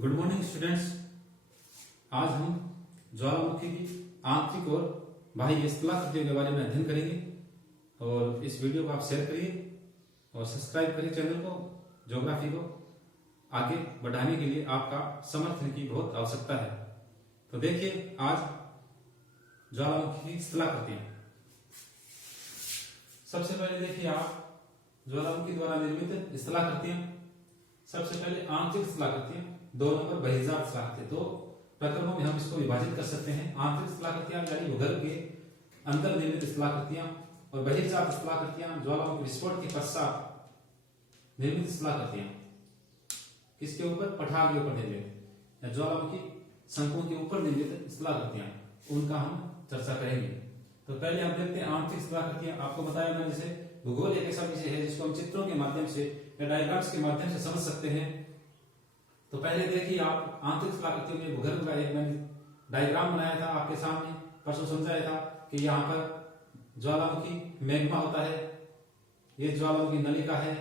Good morning students. आज हम ज्वालामुखी की आंतरिक और बाह्य स्थलाकृतियों के बारे में अध्ययन करेंगे और इस वीडियो को आप शेयर करिए और सब्सक्राइब करिए चैनल को। ज्योग्राफी को आगे बढ़ाने के लिए आपका समर्थन की बहुत आवश्यकता है। तो देखिए आज ज्वालामुखी की स्थलाकृतियां। सबसे पहले देखिए आप ज्वालामुखी द्वारा निर्मित स्थलाकृतियां। सबसे पहले आंतरिक स्थलाकृतियां, दो नंबर बहिर्जात स्थलाकृतियां। तो प्रकरणों में हम इसको विभाजित कर सकते हैं। आंतरिक स्थलाकृतियां यानी भूगर्भ के अंदर निर्मित स्थलाकृतियां और बहिर्जात स्थलाकृतियां ज्वालामुखी विस्फोट के पश्चात निर्मित स्थलाकृतियां। किसके ऊपर? पठार के ऊपर निर्मित या ज्वालामुखी शंकुओं के ऊपर निर्मित स्थलाकृतियां, उनका हम चर्चा करेंगे। तो पहले हम देखते हैं आंतरिक स्थलाकृतियां। आपको बताया मैंने जैसे भूगोल एक ऐसा विषय है जिसको हम चित्रों के माध्यम से या डायग्राम्स के माध्यम से समझ सकते हैं। तो पहले देखिए आप आंतरिक स्थलाकृतियों में भूगर्भ का एक मैंने डायग्राम बनाया था आपके सामने, परसों समझाया था कि यहाँ पर ज्वालामुखी मैग्मा होता है, ये ज्वालामुखी नलिका है,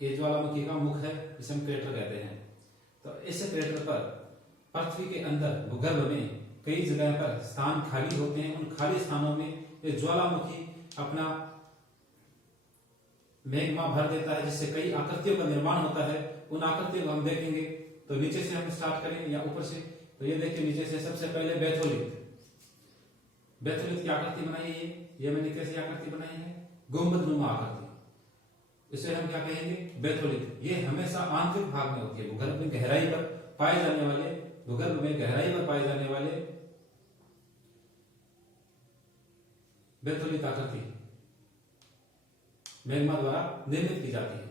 ये ज्वालामुखी का मुख है, इसे हम क्रेटर कहते हैं। तो इस क्रेटर पर पृथ्वी के अंदर भूगर्भ में कई जगह पर स्थान खाली होते हैं। उन खाली स्थानों में ये ज्वालामुखी अपना मैग्मा भर देता है, जिससे कई आकृतियों का निर्माण होता है। उन आकृतियों को हम देखेंगे। तो नीचे से हम स्टार्ट करें या ऊपर से, तो ये देखिए नीचे से सबसे पहले बैथोलिथ। बैथोलिथ की आकृति बनाई है, ये मैंने कैसी आकृति बनाई है? गुंबदनुमा आकृति। इसे हम क्या कहेंगे? बैथोलिथ। ये हमेशा आंतरिक भाग में होती है, भूगर्भ में गहराई पर पाए जाने वाले, भूगर्भ में गहराई पर पाए जाने वाले बैथोलिथ आकृति मैग्मा द्वारा निर्मित की जाती है।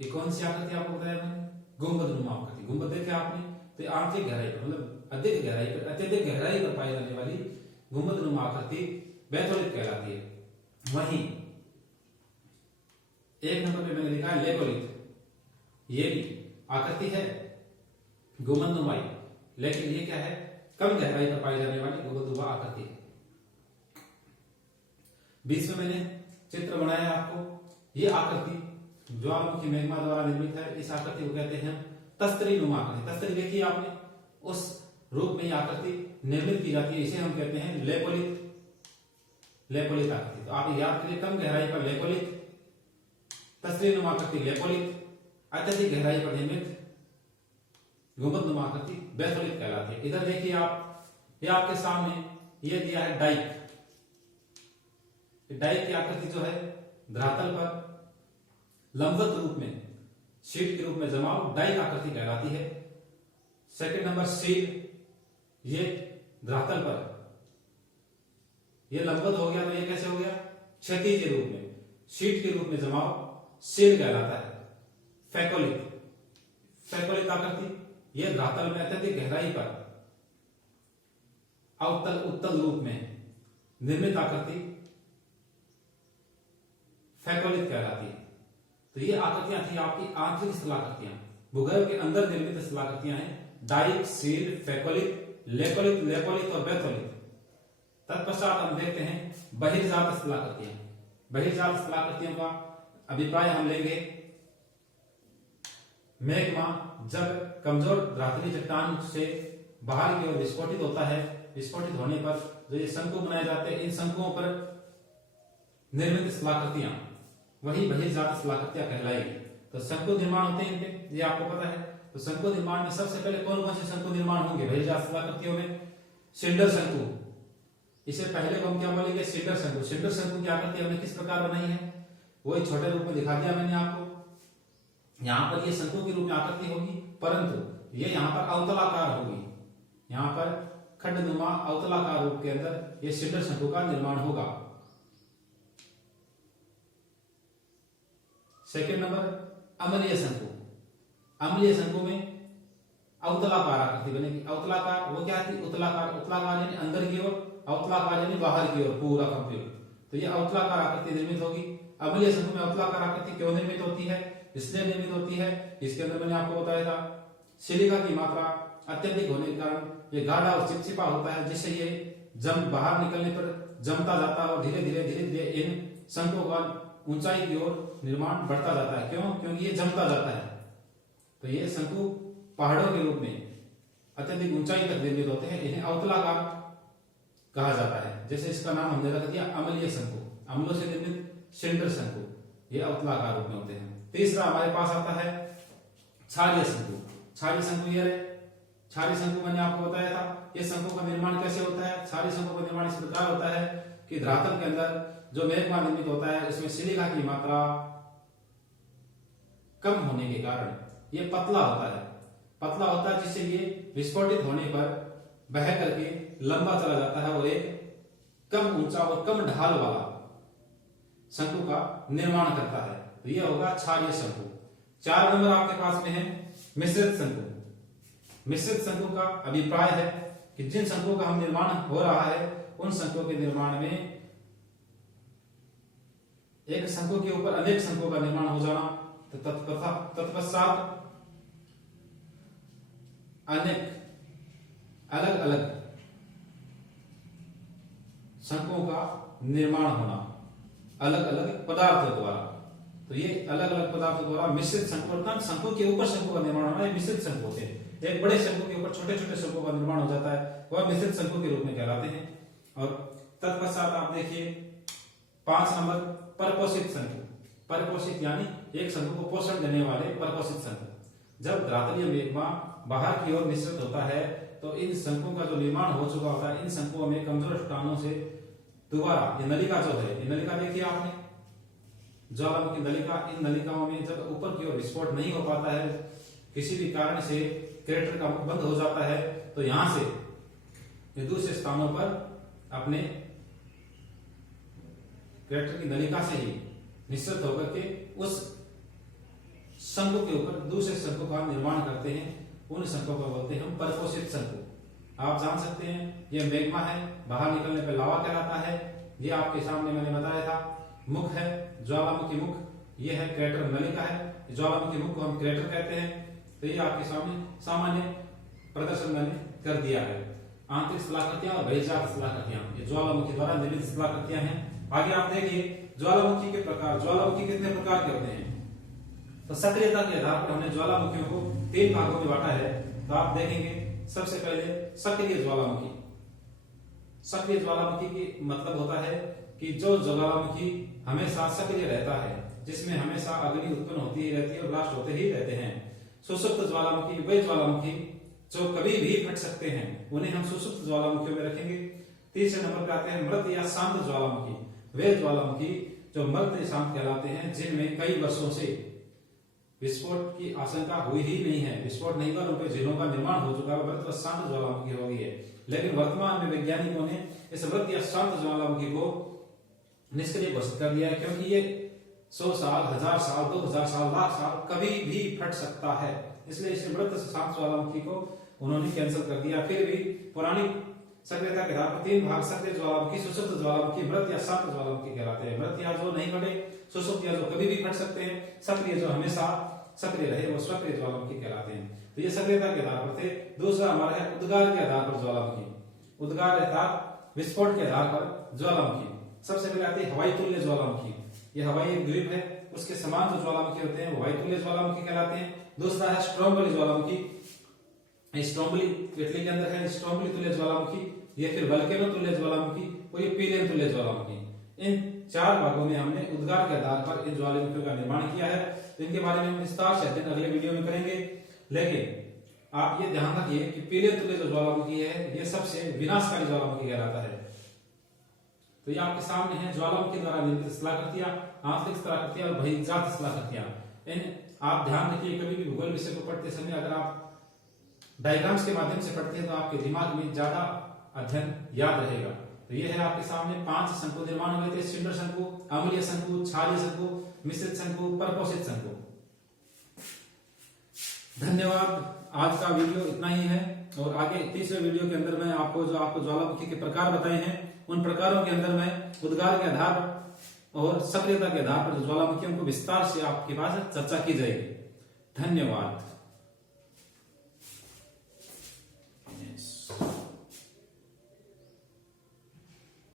ये कौन सी आकृति आपको बताया मैंने? गुंबदनुमा आकृति। गुंबद देखा आपने? तो आंतरिक गहराई पर, मतलब अधिक गहराई पर, अत्यधिक गहराई पर पाई जाने वाली गुंबदनुमा आकृति बैथोलिथ कहलाती है। वहीं एक नंबर पे मैंने लिखा है लेकोलिथ। ये भी आकृति है गुंबदनुमाई, लेकिन ये क्या है? कम गहराई पर पाई जाने वाली गुंबदनुमा आकृति है। बीच में मैंने चित्र बनाया आपको। ये आकृति ज्वालामुखी मैग्मा द्वारा निर्मित है। इस आकृति को कहते हैं तस्तरी नुमा आकृति। तस्तरी देखिए आपने, उस रूप में आकृति निर्मित की जाती है, इसे हम कहते हैं लेपोलिथ। लेपोलिथ आकृति। तो आप याद करिए, कम गहराई पर लेपोलिथ, तस्तरी नुमा आकृति लेपोलिथ, अत्यधिक गहराई पर निर्मित गुंबदनुमा आकृति बैथोलिथ कहलाती है। इधर देखिए आप, ये आपके सामने ये दिया है डाइक। डाइक की आकृति जो है धरातल पर लंबवत रूप में शीट के रूप में जमाव डाइक आकृति कहलाती है। सेकंड नंबर सील, ये धरातल पर ये लंबवत हो गया, तो ये कैसे हो गया? क्षैतिज रूप में शीट के रूप में जमाव सील कहलाता है। फैकोलिथ, फैकोलिथ आकृति ये धरातल में अत्यधिक गहराई पर अवतल उत्तल रूप में निर्मित आकृति फैकोलिथ कहलाती है। तो ये आकृतियां थी आपकी आंतरिक स्थलाकृतियां, भूगर्भ के अंदर निर्मित स्थलाकृतियां हैं। Dike, sill, phacolith, laccolith, lopolith और बैथोलिथ। तत्पश्चात हम देखते हैं बहिर्जात स्थलाकृतियां। बहिर्जात स्थलाकृतियों का अभिप्राय हम लेंगे। मैग्मा जब कमजोर धरातली चट्टान से बाहर की ओर विस्फोटित होता है, विस्फोटित होने पर जो ये शंकु बनाए जाते हैं, इन शंकुओं पर निर्मित स्थलाकृतियां वही बहिर्जात स्थलाकृतियां कहलाएगी। तो शंकु निर्माण होते हैं इनके, ये आपको पता है। तो शंकु निर्माण में सबसे पहले कौन कौन से शंकु निर्माण होंगे बहिर्जात स्थलाकृतियों में? सिंडर शंकु। इसे पहले को हम क्या बोलेंगे? सिंडर शंकु। सिंडर शंकु की आकृति हमने किस प्रकार बनाई है? वही छोटे रूप में दिखा दिया मैंने आपको। यहाँ पर ये शंकु के रूप में आकृति होगी, परंतु ये यहाँ पर अवतलाकार होगी। यहाँ पर खंडनुमा अवतलाकार रूप के अंदर ये सिंडर शंकु का निर्माण होगा। सेकंड नंबर अम्लीय शंकु। अम्लीय शंकु में अवतलाकार आकृति बनेगी। अवतलाकार वो क्या थी? उत्तलाकार। उत्तलाकार यानी अंदर की ओर, अवतलाकार यानी बाहर की ओर, पूरा कंप्लीट। तो ये अवतलाकार आकृति निर्मित होगी। अम्लीय शंकु में अवतलाकार आकृति क्यों निर्मित होती है? इसलिए निर्मित होती है, इसके अंदर मैंने आपको बताया था सिलिका की मात्रा अत्यधिक होने के कारण ये गाढ़ा और चिपचिपा होता है, जिससे ये बाहर निकलने पर जमता जाता है और धीरे धीरे धीरे धीरे इन शंकुओं का ऊंचाई की ओर निर्माण बढ़ता जाता है। क्यों? क्योंकि ये जमता जाता है। तो ये शंकु पहाड़ों के रूप में अत्यधिक ऊंचाई तक निर्मित होते हैं, इन्हें अवतलाकार कहा जाता है। जैसे इसका नाम हमने रख दिया अम्लीय शंकु, अम्लों से निर्मित सिलेंडर शंकु, ये अवतलाकार रूप में होते हैं। तीसरा हमारे पास आता है क्षारीय शंकु। क्षारीय शंकु ये क्षारीय शंकु मैंने आपको बताया था। ये शंकु का निर्माण कैसे होता है? क्षारीय शंकु का निर्माण इस प्रकार होता है कि धरातल के अंदर जो मैग्मा निर्मित होता है उसमें सिलिका की मात्रा कम होने के कारण ये पतला होता है, जिससे ये विस्फोटित होने पर बह करके लंबा चला जाता है और एक कम ऊंचा और कम ढाल वाला शंकु का निर्माण करता है। तो यह होगा क्षारीय शंकु। 4 नंबर आपके पास में है मिश्रित शंकु। मिश्रित शंकु का अभिप्राय है कि जिन शंकुओं का हम निर्माण हो रहा है उन शंकुओं के निर्माण में एक शंकु के ऊपर अनेक शंकुओं का निर्माण हो जाना, तो तत्पश्चात अनेक अलग अलग शंकुओं का निर्माण होना अलग अलग पदार्थों द्वारा। तो ये अलग अलग पदार्थों द्वारा मिश्रित शंकु, अर्थात शंकु के ऊपर शंकु का निर्माण होना, ये मिश्रित शंकु होते हैं। एक बड़े शंकु के ऊपर छोटे छोटे शंकु का निर्माण हो जाता है, वह मिश्रित शंकु के रूप में कहलाते हैं। और तत्पश्चात आप देखिए 5 नंबर परपोषित शंकु। परपोषित यानी एक शंकु को पोषण देने वाले परपोषित शंकु। जब धरातलीय मैग्मा बाहर की ओर निश्चित होता है तो इन शंकुओं का जो निर्माण हो चुका होता है, इन शंकुओं में कमजोर स्थानों से दोबारा ये नलिका जो है, ये नलिका देखिए आपने, ज्वालामुखी नलिका, इन नलिकाओं में जब ऊपर की ओर विस्फोट नहीं हो पाता है, किसी भी कारण से क्रेटर का मुख बंद हो जाता है, तो यहां से ये दूसरे स्थानों पर अपने क्रेटर की नलिका से ही निश्चित होकर के उस शंकु के ऊपर दूसरे शंकु का निर्माण करते हैं। उन शंकुओं को बोलते हैं हम परपोषित शंकु। आप जान सकते हैं ये मैग्मा है, बाहर निकलने पर लावा कहलाता है। ये आपके सामने मैंने बताया था मुख है, ज्वालामुखी मुख, ये है क्रेटर नलिका है, ज्वालामुखी मुख को हम क्रेटर कहते हैं। तो ये आपके सामने सामान्य प्रदर्शन मैंने कर दिया है। आंतरिक स्थलाकृतियां और बहिर्जात स्थलाकृतियां ये ज्वालामुखी द्वारा निर्मित स्थलाकृतियां हैं। आगे आप देखिए ज्वालामुखी के प्रकार। ज्वालामुखी कितने प्रकार के होते हैं? तो सक्रियता के आधार पर हमने ज्वालामुखियों को 3 भागों में बांटा है। तो आप देखेंगे सबसे पहले सक्रिय ज्वालामुखी। सक्रिय ज्वालामुखी की मतलब होता है कि जो ज्वालामुखी हमेशा सक्रिय रहता है, जिसमें हमेशा अग्नि उत्पन्न होती ही रहती है और ब्लास्ट होते ही रहते हैं। सुषुप्त ज्वालामुखी वे ज्वालामुखी जो कभी भी फट सकते हैं, उन्हें हम सुषुप्त ज्वालामुखियों में रखेंगे। तीसरे नंबर पर आते हैं मृत या शांत ज्वालामुखी। वे ज्वालामुखी जो मृत या शांत कहलाते हैं, जिनमें कई वर्षों से विस्फोट की आशंका हुई ही नहीं है, विस्फोट नहीं हुआ, उन पर झीलों का निर्माण हो चुका है, मृत व शांत ज्वालामुखी हो गई है। लेकिन वर्तमान में वैज्ञानिकों ने इस मृत या शांत ज्वालामुखी को निष्क्रिय घोषित कर दिया है, क्योंकि ये 100 साल, 1000 साल, 2000 साल, लाख साल कभी भी फट सकता है। इसलिए इस मृत शांत ज्वालामुखी को उन्होंने कैंसिल कर दिया। फिर भी पुरानी सक्रियता के आधार पर 3 भाग सक्रिय ज्वालामुखी, सुषुप्त ज्वालामुखी, मृत या शांत ज्वालामुखी कहलाते हैं। मृत या जो नहीं फटे, सुषुप्त या जो कभी भी फट सकते हैं, सक्रिय जो हमेशा सक्रिय रहे, वो सक्रिय ज्वालामुखी कहलाते हैं। तो ये सक्रियता के आधार पर थे। दूसरा हमारा है उद्गार के आधार पर ज्वालामुखी। उद्गार अर्थात विस्फोट के आधार पर ज्वालामुखी। सबसे पहले आती है हवाई तुल्य ज्वालामुखी। ये हवाई एक द्वीप है, उसके समान जो ज्वालामुखी होते हैं वो हवाई तुल्य ज्वालामुखी कहलाते हैं। दूसरा है स्ट्रोम्बोली ज्वालामुखी। स्ट्रोम्बोली इटली के अंदर है स्ट्रोम्बोली तुल्य ज्वालामुखी। ये फिर वल्केनो तुल्य ज्वालामुखी और ये पिलियन तुल्य ज्वालामुखी। इन 4 भागों में हमने उद्गार के आधार पर इन ज्वालामुखियों का निर्माण किया है। तो इनके बारे में हम विस्तार से अध्ययन अगले वीडियो में करेंगे। लेकिन आप ये ध्यान रखिए कि पिलियन तुल्य जो ज्वालामुखी है, ये सबसे विनाशकारी ज्वालामुखी कहलाता है। तो ये आपके सामने है ज्वालामुखी द्वारा निर्मित स्थलाकृतियां, आंतरिक स्थलाकृतियां और बहिर्जात स्थलाकृतियां। इन आप ध्यान रखिए, कभी भी भूगोल विषय को पढ़ते समय अगर आप डायग्राम्स के माध्यम से पढ़ते हैं तो आपके दिमाग में ज्यादा अध्ययन याद रहेगा। तो ये है आपके सामने 5 शंकु निर्माण हुए थे: सिलेंडर शंकु, अम्लीय शंकु, क्षारीय शंकु, मिश्रित शंकु, परपोषित शंकु। धन्यवाद। आज का वीडियो इतना ही है और आगे तीसरे वीडियो के अंदर मैं आपको ज्वालामुखी के प्रकार बताए हैं, उन प्रकारों के अंदर मैं उद्गार के आधार पर और सक्रियता के आधार पर ज्वालामुखियों को विस्तार से आपके पास चर्चा की जाएगी। धन्यवाद।